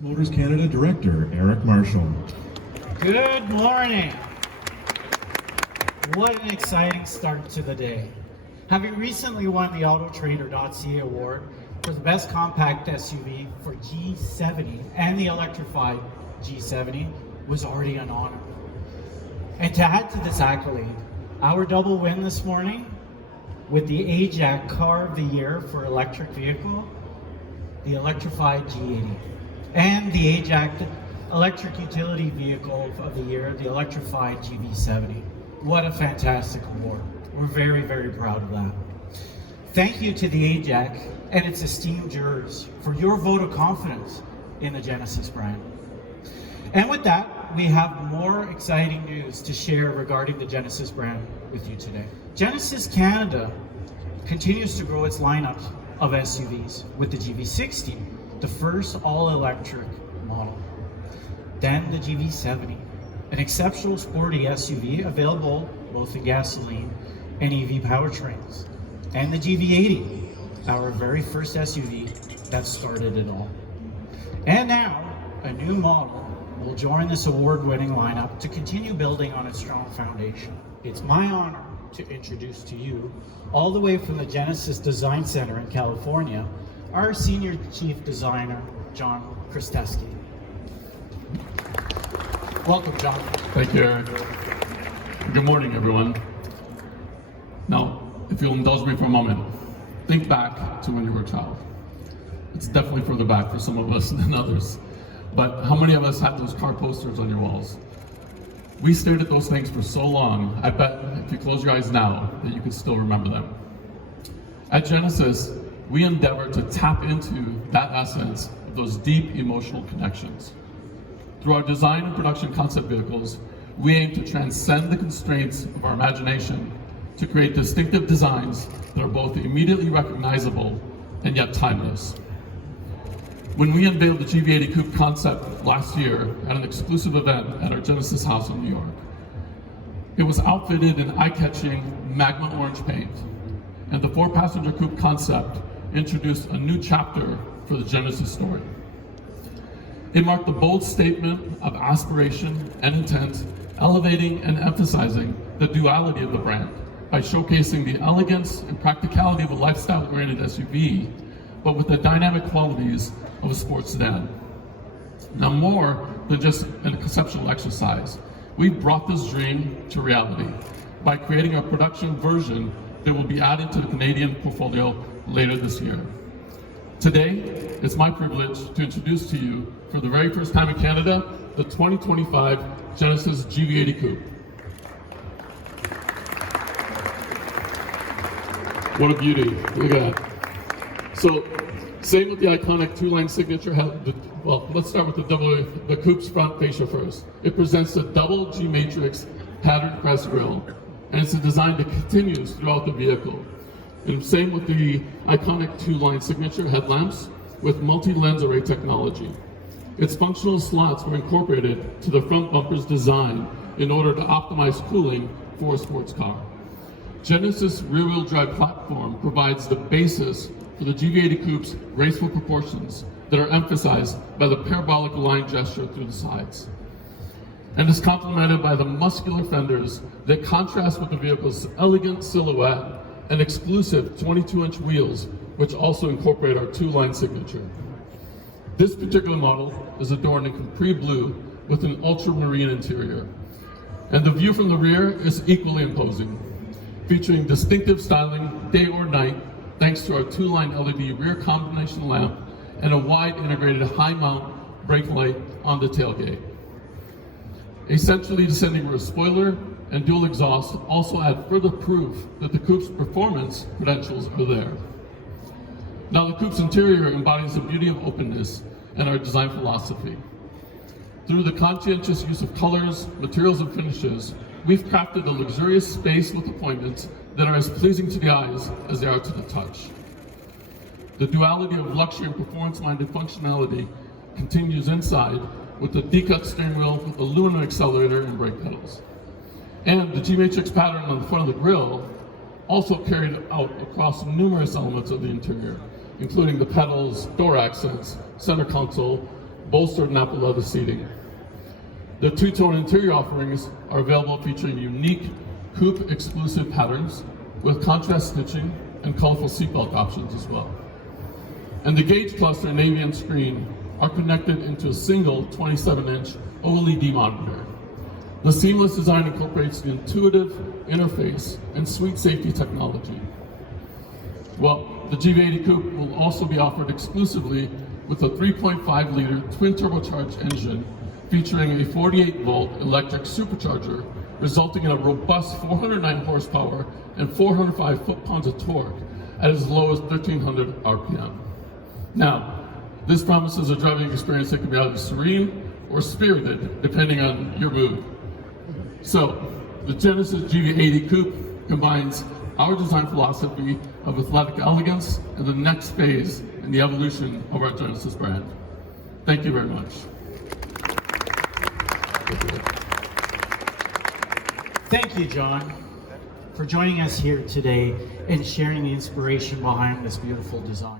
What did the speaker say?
Motors Canada Director, Eric Marshall. Good morning. What an exciting start to the day. Having recently won the Autotrader.ca award for the best compact SUV for G70 and the electrified G70 was already an honor. And to add to this accolade, our double win this morning with the AJAC Car of the Year for electric vehicle, the electrified G80, and the AJAC Electric Utility Vehicle of the Year, the electrified GV70. What a fantastic award. We're very, very proud of that. Thank you to the AJAC and its esteemed jurors for your vote of confidence in the Genesis brand. And with that, we have more exciting news to share regarding the Genesis brand with you today. Genesis Canada continues to grow its lineup of SUVs with the GV60, the first all-electric model. Then the GV70, an exceptional sporty SUV available both in gasoline and EV powertrains. And the GV80, our very first SUV that started it all. And now, a new model will join this award-winning lineup to continue building on its strong foundation. It's my honor to introduce to you, all the way from the Genesis Design Center in California, our Senior Chief Designer, John Krsteski. Welcome, John. Thank you, Eric. Good morning, everyone. Now, if you'll indulge me for a moment, think back to when you were a child. It's definitely further back for some of us than others. But how many of us had those car posters on your walls? We stared at those things for so long, I bet if you close your eyes now, that you can still remember them. At Genesis, we endeavor to tap into that essence of those deep emotional connections. Through our design and production concept vehicles, we aim to transcend the constraints of our imagination to create distinctive designs that are both immediately recognizable and yet timeless. When we unveiled the GV80 COUPE concept last year at an exclusive event at our Genesis house in New York, it was outfitted in eye-catching magma orange paint, and the four-passenger coupe concept introduced a new chapter for the Genesis story. It marked a bold statement of aspiration and intent, elevating and emphasizing the duality of the brand by showcasing the elegance and practicality of a lifestyle-oriented SUV, but with the dynamic qualities of a sports sedan. Now, more than just a conceptual exercise, we've brought this dream to reality by creating a production version that will be added to the Canadian portfolio later this year. Today, it's my privilege to introduce to you, for the very first time in Canada, the 2025 Genesis GV80 COUPE. What a beauty, look at that. So, same with the iconic two-line signature. Well, let's start with the coupe's front fascia first. It presents a double G-matrix patterned crest grille, and it's a design that continues throughout the vehicle. And same with the iconic two-line signature headlamps with multi-lens array technology. Its functional slots were incorporated to the front bumper's design in order to optimize cooling for a sports car. Genesis rear-wheel drive platform provides the basis for the GV80 COUPE's graceful proportions that are emphasized by the parabolic line gesture through the sides. And is complemented by the muscular fenders that contrast with the vehicle's elegant silhouette and exclusive 22-inch wheels, which also incorporate our two-line signature. This particular model is adorned in Capri blue with an ultramarine interior. And the view from the rear is equally imposing, featuring distinctive styling day or night thanks to our two-line LED rear combination lamp and a wide integrated high-mount brake light on the tailgate. A centrally descending rear spoiler and dual exhaust also add further proof that the coupe's performance credentials are there. Now, the coupe's interior embodies the beauty of openness and our design philosophy. Through the conscientious use of colors, materials, and finishes, we've crafted a luxurious space with appointments that are as pleasing to the eyes as they are to the touch. The duality of luxury and performance-minded functionality continues inside with the D-cut steering wheel with aluminum accelerator and brake pedals. And the G-matrix pattern on the front of the grille also carried out across numerous elements of the interior, including the pedals, door accents, center console, bolstered Napa leather seating. The two-tone interior offerings are available featuring unique coupe exclusive patterns with contrast stitching and colorful seatbelt options as well. And the gauge cluster and AVN screen are connected into a single 27-inch OLED monitor. The seamless design incorporates the intuitive interface and suite safety technology. Well, the GV80 Coupe will also be offered exclusively with a 3.5-liter twin turbocharged engine featuring a 48-volt electric supercharger, resulting in a robust 409 horsepower and 405 foot-pounds of torque at as low as 1,300 RPM. Now, this promises a driving experience that can be either serene or spirited, depending on your mood. So, the Genesis GV80 Coupe combines our design philosophy of athletic elegance and the next phase in the evolution of our Genesis brand. Thank you very much. Thank you, John, for joining us here today and sharing the inspiration behind this beautiful design.